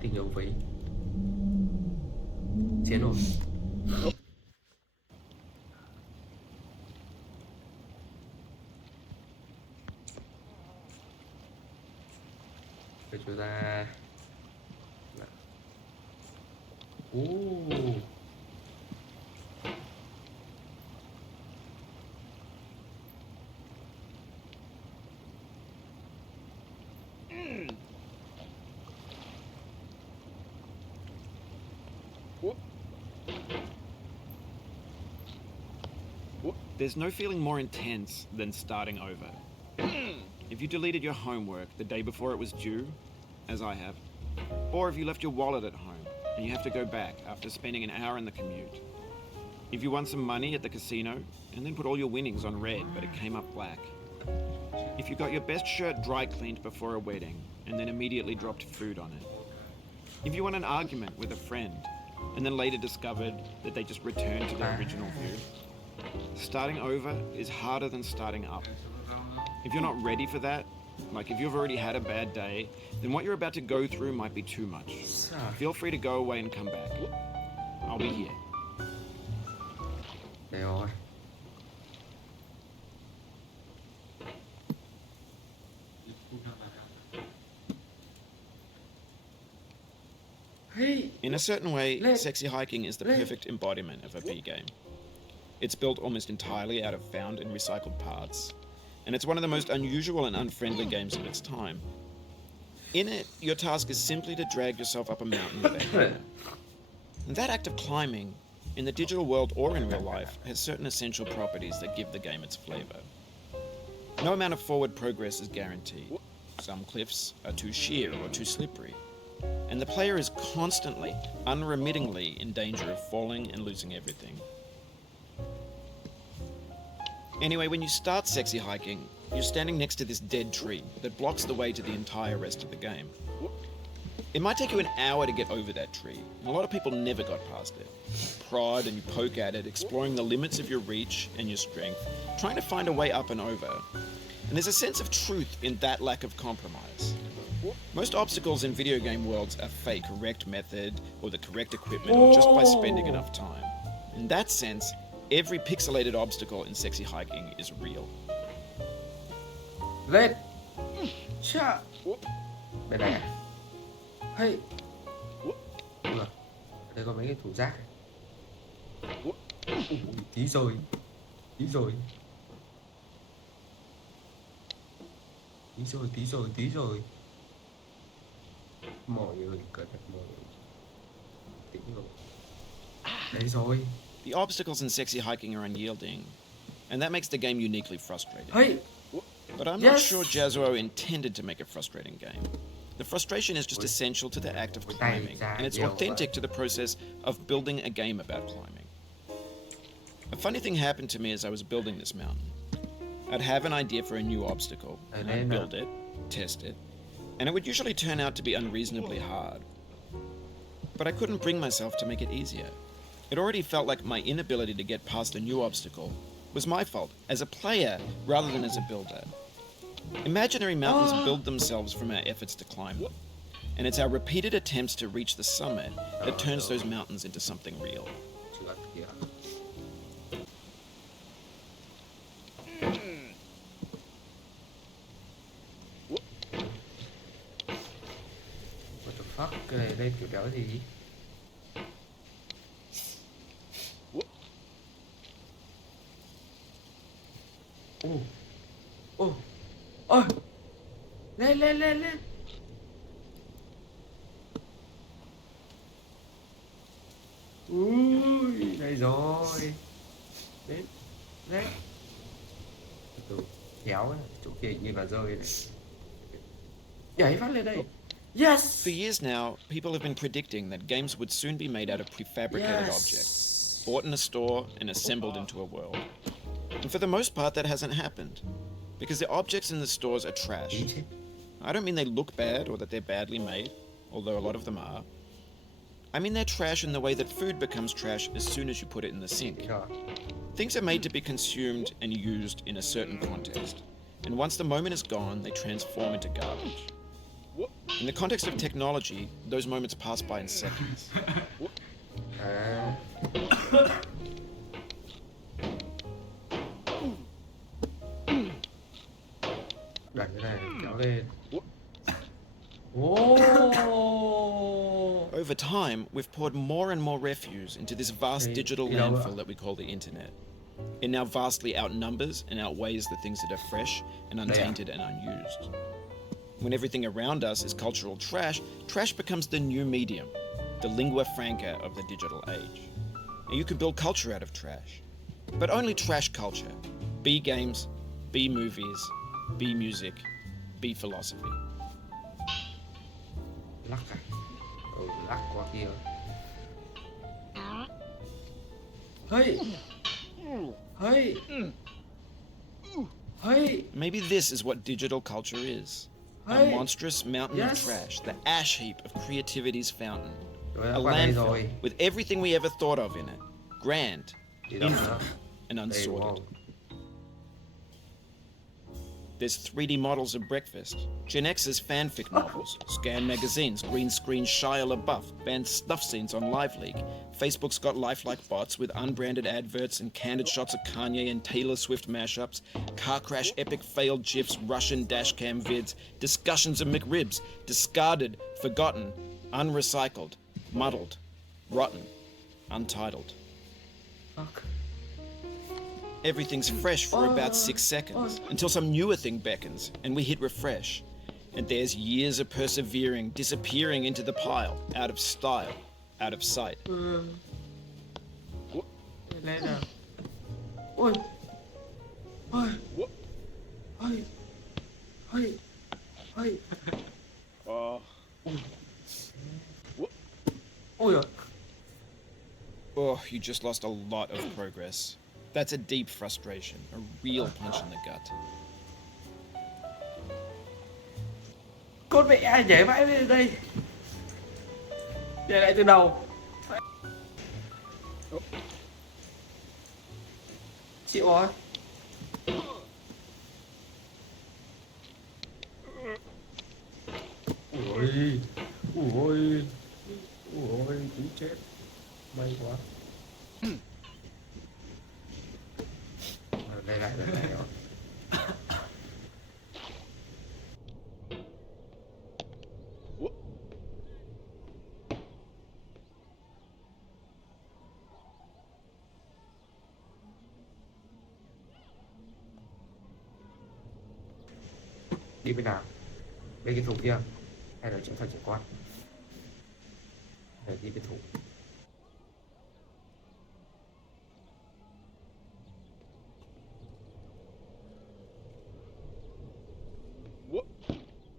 tình yêu với chiến rồi. Để chúng ta There's no feeling more intense than starting over. If you deleted your homework the day before it was due, as I have, or if you left your wallet at home and you have to go back after spending an hour in the commute. If you won some money at the casino and then put all your winnings on red but it came up black. If you got your best shirt dry cleaned before a wedding and then immediately dropped food on it. If you won an argument with a friend and then later discovered that they just returned to their original view. Starting over is harder than starting up. If you're not ready for that, like if you've already had a bad day, then what you're about to go through might be too much. Feel free to go away and come back. I'll be here. Đây rồi. In a certain way, Sexy Hiking is the perfect embodiment of a B game. It's built almost entirely out of found and recycled parts, and it's one of the most unusual and unfriendly games of its time. In it, your task is simply to drag yourself up a mountain with a hammer. And that act of climbing, in the digital world or in real life, has certain essential properties that give the game its flavor. No amount of forward progress is guaranteed. Some cliffs are too sheer or too slippery, and the player is constantly, unremittingly in danger of falling and losing everything. Anyway, when you start Sexy Hiking, you're standing next to this dead tree that blocks the way to the entire rest of the game. It might take you an hour to get over that tree, and a lot of people never got past it. Prod and you poke at it, exploring the limits of your reach and your strength, trying to find a way up and over. And there's a sense of truth in that lack of compromise. Most obstacles in video game worlds are fake, correct method, or the correct equipment, or just by spending enough time. In that sense, every pixelated obstacle in Sexy Hiking is real. Lên. Chà. Bên này. Hey. Ủa. Đây có mấy cái thủ giác. Tí rồi. Tí rồi. Tí rồi, tí rồi, tí rồi. Mọi người cẩn thận mọi người. Tính rồi. Đấy rồi. The obstacles in Sexy Hiking are unyielding, and that makes the game uniquely frustrating. Hey. But I'm not sure Jazzuo intended to make a frustrating game. The frustration is just essential to the act of climbing, and it's authentic to the process of building a game about climbing. A funny thing happened to me as I was building this mountain. I'd have an idea for a new obstacle, and I'd build it, test it, and it would usually turn out to be unreasonably hard. But I couldn't bring myself to make it easier. It already felt like my inability to get past a new obstacle was my fault as a player rather than as a builder. Imaginary mountains build themselves from our efforts to climb them, and it's our repeated attempts to reach the summit that turns those mountains into something real. What the fuck? Cái này lên kiểu đéo gì? Ôi. Lên lên lên lên. Ui, đây rồi. Lên. Lên. Từ kéo ấy, chỗ kia như là rơi này. Nhảy phát lên đây. Yes! For years now, people have been predicting that games would soon be made out of prefabricated objects, bought in a store and assembled into a world. And for the most part, that hasn't happened, because the objects in the stores are trash. I don't mean they look bad or that they're badly made, although a lot of them are. I mean they're trash in the way that food becomes trash as soon as you put it in the sink. Things are made to be consumed and used in a certain context, and once the moment is gone, they transform into garbage. In the context of technology, those moments pass by in seconds. À. Đẩy cái này kéo lên. Oh. Over time, we've poured more and more refuse into this vast Hey, digital you know landfill what? that we call the internet. It now vastly outnumbers and outweighs the things that are fresh and untainted and unused. When everything around us is cultural trash, trash becomes the new medium, the lingua franca of the digital age. And you can build culture out of trash, but only trash culture. Be games, be movies, be music, be philosophy. Lắc à? Ừ, lắc qua kia. Hey. Hey. Hey. Maybe this is what digital culture is. A Hey. monstrous mountain Yes. of trash, the ash heap of creativity's fountain. Rồi A nó qua đây landfill rồi. with everything we ever thought of in it. Grand, Đi đâu nữa? infinite, and Đây đúng unsorted. không? There's 3D models of breakfast, Gen X's fanfic novels, scan magazines, green screen Shia LaBeouf, banned snuff scenes on LiveLeak. Facebook's got lifelike bots with unbranded adverts and candid shots of Kanye and Taylor Swift mashups, car crash epic failed GIFs, Russian dashcam vids, discussions of McRibs, discarded, forgotten, unrecycled, muddled, rotten, untitled. Fuck. Everything's fresh for about 6 seconds, until some newer thing beckons, and we hit refresh. And there's years of persevering, disappearing into the pile, out of style, out of sight. Lên nào. Ôi. Ôi. Ôi. Ôi. Ôi. Ôi giời. Oh, you just lost a lot of progress. That's a deep frustration, a real punch in the gut. Con mẹ ai nhảy vãi lên đây. Nhảy lại từ đầu. Chịu rồi. Ui. Ui. Ui, tí chết. May quá. Đây lại lần này rồi. Đi bên nào? Bên cái thùng kia hay là chúng ta chỉ quan? Hay đi bên thùng?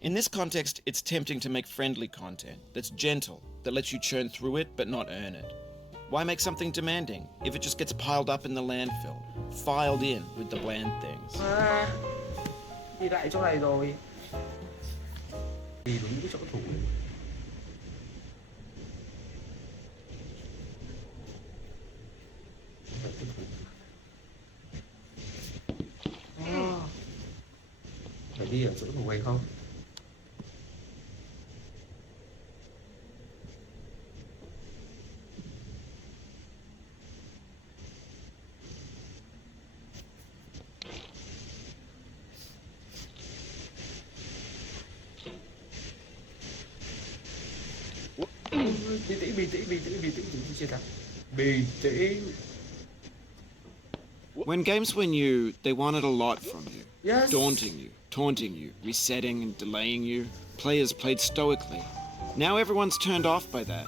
In this context, it's tempting to make friendly content that's gentle, that lets you churn through it but not earn it. Why make something demanding if it just gets piled up in the landfill, filed in with the bland things? À, đi lại chỗ này rồi. Đi đúng cái chỗ thủ. Phải đi ở chỗ thủ này không? Bình tĩnh, bình tĩnh, bình tĩnh, bình tĩnh, chưa thật. Bình tĩnh. When games were new, they wanted a lot from you. Yes. Daunting you, taunting you, resetting and delaying you. Players played stoically. Now everyone's turned off by that.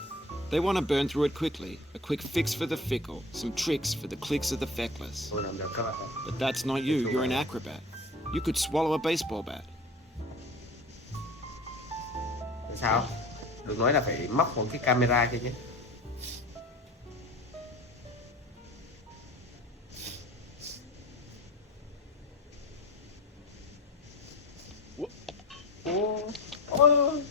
They want to burn through it quickly, a quick fix for the fickle, some tricks for the clicks of the feckless. Tôi làm được các bạn ạ. But that's not you, you're an acrobat. You could swallow a baseball bat. Tại sao? Được nói là phải móc một cái camera kia nhé. Ô, ôi.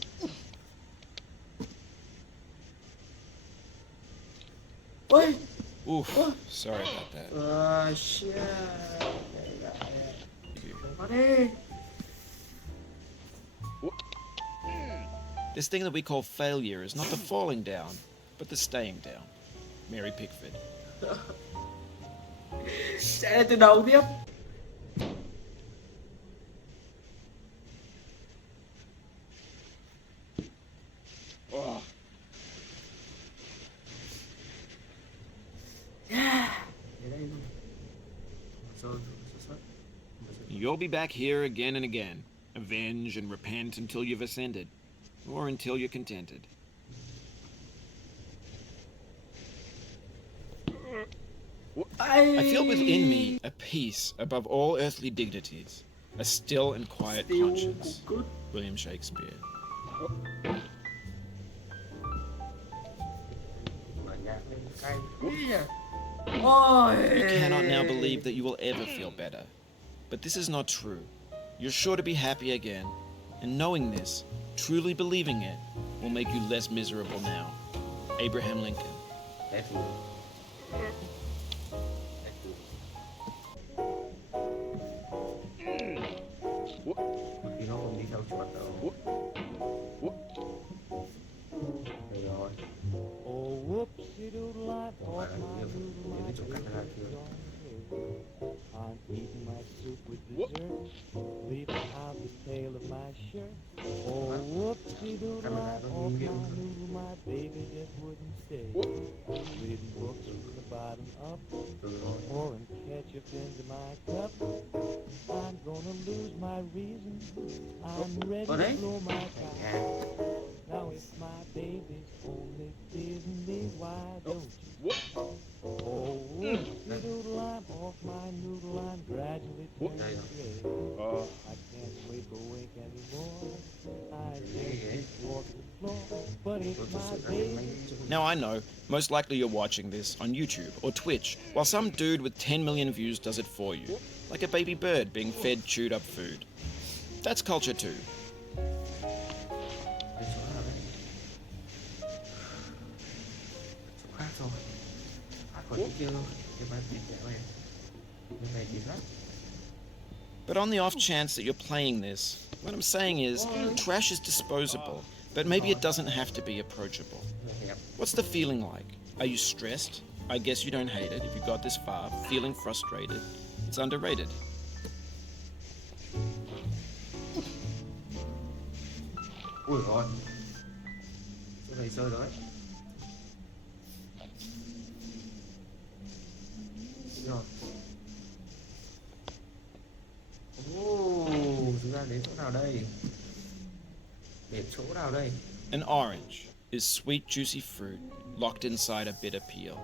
Ôi. Oof, sorry about that. Shit. Đừng có đi. This thing that we call failure is not the falling down, but the staying down. Mary Pickford. Chạy lại từ đầu tiếp. Để đây luôn. Rồi, xuất. You'll be back here again and again. Avenge and repent until you've ascended. Or until you're contented. I feel within me a peace above all earthly dignities, a still and quiet conscience. William Shakespeare. You cannot now believe that you will ever feel better. But this is not true. You're sure to be happy again. And knowing this, truly believing it, will make you less miserable now. Abraham Lincoln. Thì nó không đi theo chuột đâu. Đây rồi. Không phải là những cái chỗ camera kia. I'm eating my soup with dessert, leaving out the tail of my shirt. Oh, whoopsie-doodle, oh, my noodle, my baby just wouldn't stay. Reading books from the bottom up, pouring ketchup into my cup. I'm gonna lose my reason, I'm ready to blow my top. Now if my baby's only teasing me, why don't you? Oh, whoopsie-doodle, I'm off my noodle, I'm gradually turning gray. I can't wait to wake anymore. I can't walk the floor, but it's my baby. Now I know, most likely you're watching this on YouTube or Twitch, while some dude with 10 million views does it for you, like a baby bird being fed chewed up food. That's culture too. But on the off chance that you're playing this, what I'm saying is, trash is disposable, but maybe it doesn't have to be approachable. What's the feeling like? Are you stressed? I guess you don't hate it if you got this far. Feeling frustrated? It's underrated. Ui rồi. Cái này rơi rồi. Rồi. Chúng ta đến chỗ nào đây? Đến chỗ nào đây? An orange is sweet, juicy fruit locked inside a bitter peel.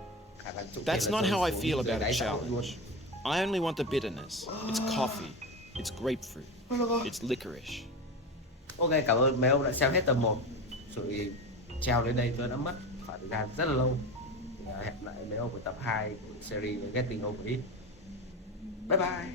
That's not how I feel about a challenge. I only want the bitterness. It's coffee. It's grapefruit. It's licorice. Ok, cảm ơn mấy ông đã xem hết tập 1. Rồi treo đến đây tôi đã mất khoảng thời gian rất là lâu. Hẹn lại mấy ông ở tập 2 của series Getting Over It. Bye bye.